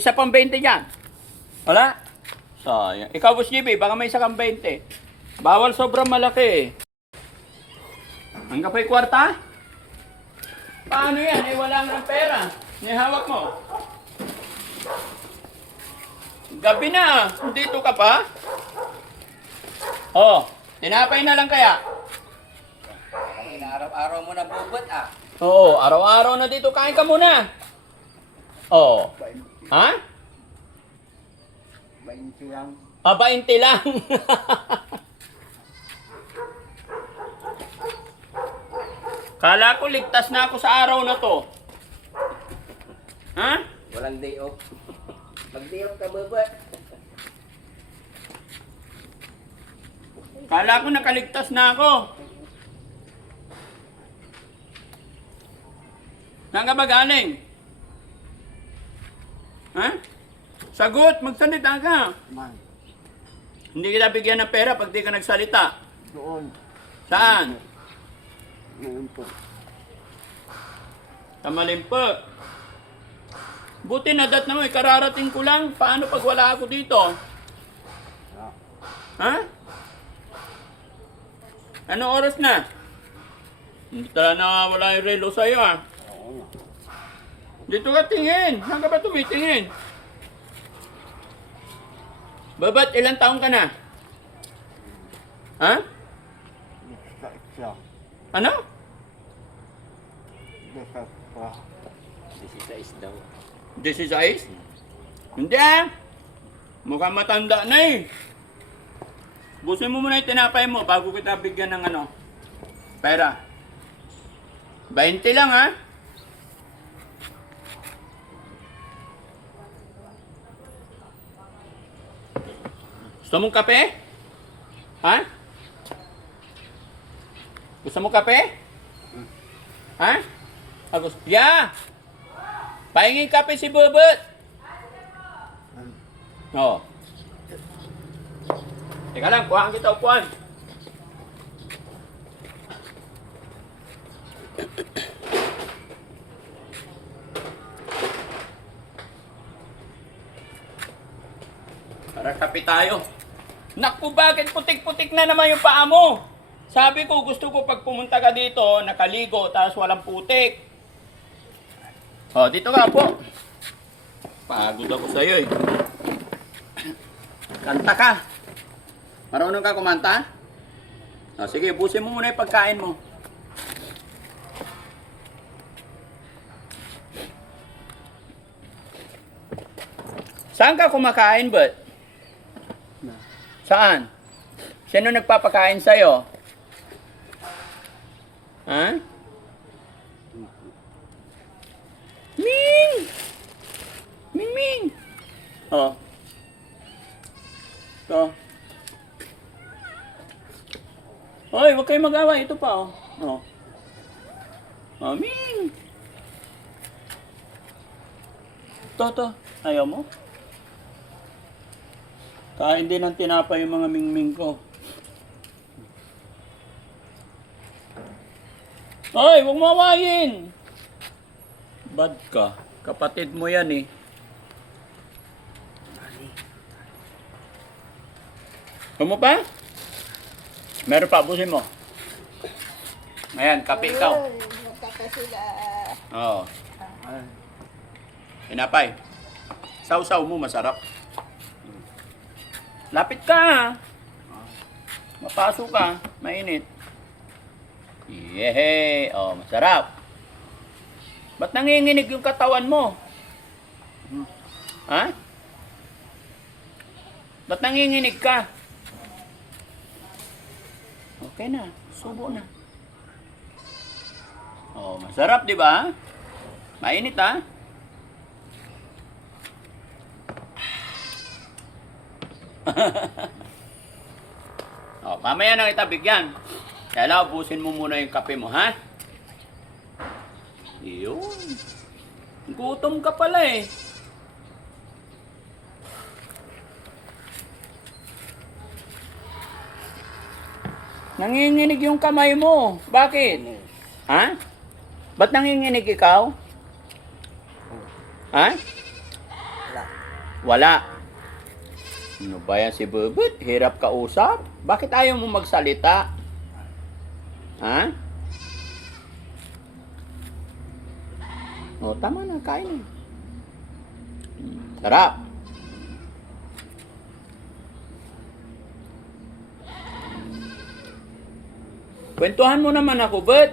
May isa pang 20 dyan. Wala? Sayang. Ikaw, Boss JB, baka may isa kang 20. Bawal sobrang malaki. Ang kapay kwarta? Paano yan? Eh, wala nga ng pera. Hawak mo. Gabi na. Dito ka pa? Oh, tinapay na lang kaya? Araw-araw mo na bubot ah. Oo, araw-araw na dito. Kain ka muna. Oh. Ha? 20 lang. 20 lang. Kala ko ligtas na ako sa araw na to. Ha? Walang day off. Mag-day off ka bubot. Kala ko nakaligtas na ako. Saan ka ba galing? Ha? Sagot, magsalita ka. Man, Hindi kita bigyan ng pera pag di ka nagsalita. doon. Saan? Ngayon po. Tamalimpok. Buti na dat naman, kararating ko lang. Paano pag wala ako dito? Ha? Ano oras na? Hindi tala na wala yung relo sa'yo ah. Oo. Dito ka tingin. Saan ka ba tumitingin? Babat, ilang taong ka na? Ha? Isa. Ano? Isa pa. 16 daw. 16? Hindi ah. Mukhang matanda na eh. Busin mo muna yung tinapay mo bago kita bigyan ng ano. Pera. 20 lang ha. Gusto mong kape? Ha? Gusto mo kape? Ha? Gusto? Yeah! Pahingin kape si Bubot! Oo. Teka lang, kuhaan kita upuan. Para kape tayo. Naku, bakit putik-putik na naman yung paa mo? Sabi ko, gusto ko pag pumunta ka dito, nakaligo, tapos walang putik. O, dito ka po. Pagod ako sa'yo eh. Kanta ka. Marunong ka kumanta? O, sige, busin mo muna yung pagkain mo. Saan ka kumakain, bud? Saan? Sino nagpapakain sa'yo? Ha? Ming! Ming Ming! Oh. Ito. Hoy, huwag kayong mag-away. Ito pa, oh. Oh. Oh, Ming! Ito. Ayaw mo? Kain din ng tinapay yung mga mingming ko. Hoy, huwag mo awayin! Bad ka. Kapatid mo yan eh. Gusto mo pa? Meron pa, busin mo. Ayan, kape ikaw. Magkakasila. Oo. Tinapay. Sausaw mo, masarap. Lapit ka. Mapasok ka. Mainit. Yehe. Oh, masarap. Ba't nanginginig yung katawan mo? Ha? Ba't nanginginig ka? Okay na. Subo na. Oh, masarap, di ba? Mainit, ha? Oh, mamaya na kita bigyan. Kaya ubusin mo muna yung kape mo, ha? Yun. Gutom ka pala eh. Nanginginig yung kamay mo. Bakit? Ha? Ba't nanginginig ikaw? Ha? Wala. Wala. Ano ba yan si Bubut? Hirap kausap? Bakit ayaw mo magsalita? Ha? O, tama na. Kain na. Sarap. Kwentuhan mo naman ako, Bud.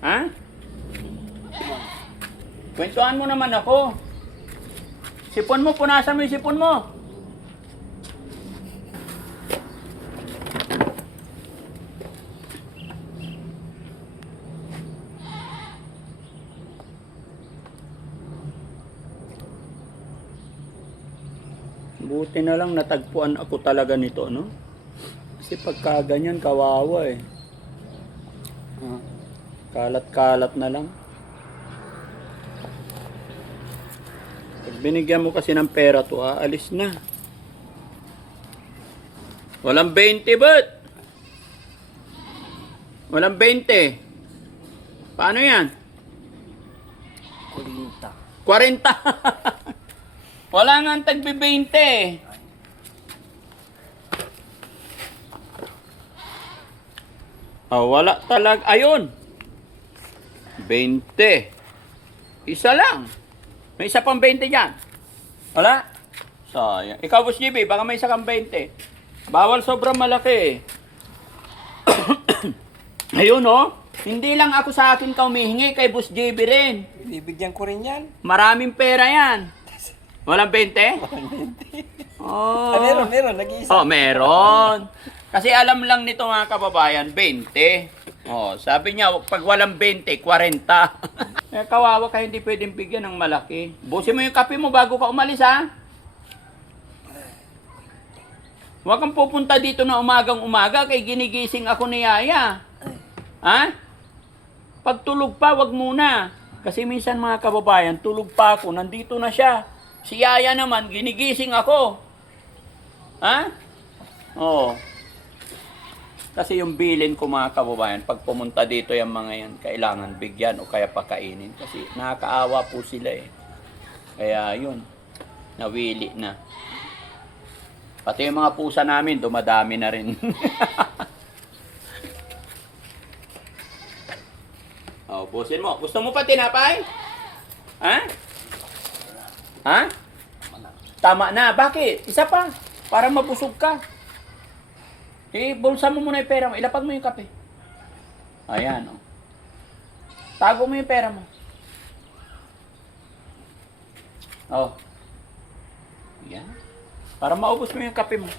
Ha? Kwentuhan mo naman ako. Sipon mo, punasan mo yung sipon mo. Buti na lang natagpuan ako talaga nito, no? Kasi pagka ganyan, kawawa eh. Ah, kalat-kalat na lang. Pag binigyan mo kasi ng pera to, aalis na. Walang 20, ba't? Walang 20. Paano yan? 40. 40. Wala nga ang tagbi 20. Wala talaga. Ayun. 20. Isa lang. May isa pang 20 dyan. Wala? Sayang. Ikaw, Boss JB, baka may isa kang 20. Bawal sobrang malaki. Ayun, oh. Hindi lang ako sa akin ka humihingi, kay Boss JB rin. Bibigyan ko rin yan. Maraming pera yan. Walang 20? Oh. Meron. Nag-iisa. Oh, meron. Kasi alam lang nito mga kababayan, 20. Oh, sabi niya, pag walang 20, 40. Eh, kawawa ka, hindi pwedeng bigyan ng malaki. Busin mo yung kape mo bago ka umalis, ha? Huwag kang pupunta dito na umagang-umaga kay ginigising ako ni Yaya. Ha? Pag tulog pa, wag muna. Kasi minsan mga kababayan, tulog pa ako, nandito na siya. Si Yaya naman, ginigising ako. Ha? Oo. Kasi yung bilin ko mga kababayan, pag pumunta dito yung mga yan, kailangan bigyan o kaya pakainin. Kasi nakakaawa po sila eh. Kaya yun, nawili na. Pati yung mga pusa namin, dumadami na rin. Busin mo. Gusto mo pa tinapay? Ha? Ha? Tama na. Bakit? Isa pa. Para mabusog ka. Bulsa mo muna yung pera mo. Ilapag mo yung kape. Ayan, oh. Tago mo yung pera mo. Oh. Ayan. Para maubos mo yung kape mo.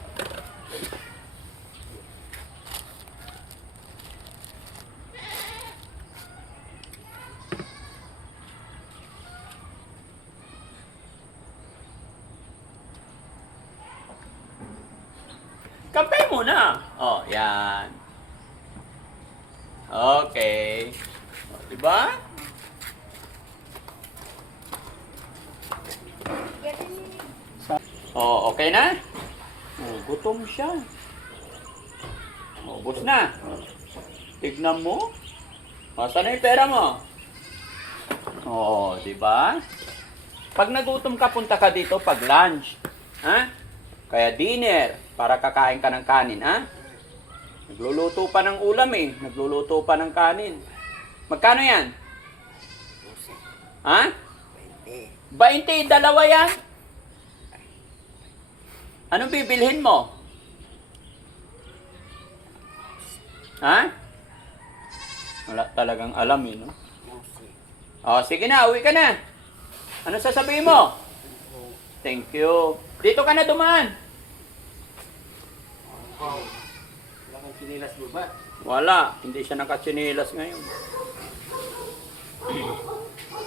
Kape muna. Oh, yan. Okay. O, diba? Oh, okay na? Oh, gutom siya. Oh, ubos na. Tignan mo. Saan na yung pera mo? Oh, diba? Pag nagutom ka, punta ka dito pag lunch. Ha? Kaya dinner, para kakain ka ng kanin, ha? Nagluluto pa ng ulam eh. Nagluluto pa ng kanin. Magkano yan? Ha? 20, dalawa yan? Anong bibilhin mo? Ha? Wala talagang alam eh, no? Oh, sige na, uwi ka na. Ano sasabihin mo? Thank you. Dito ka na dumaan. Wala kang sinilas mo ba? Wala, hindi siya nakatsinilas ngayon.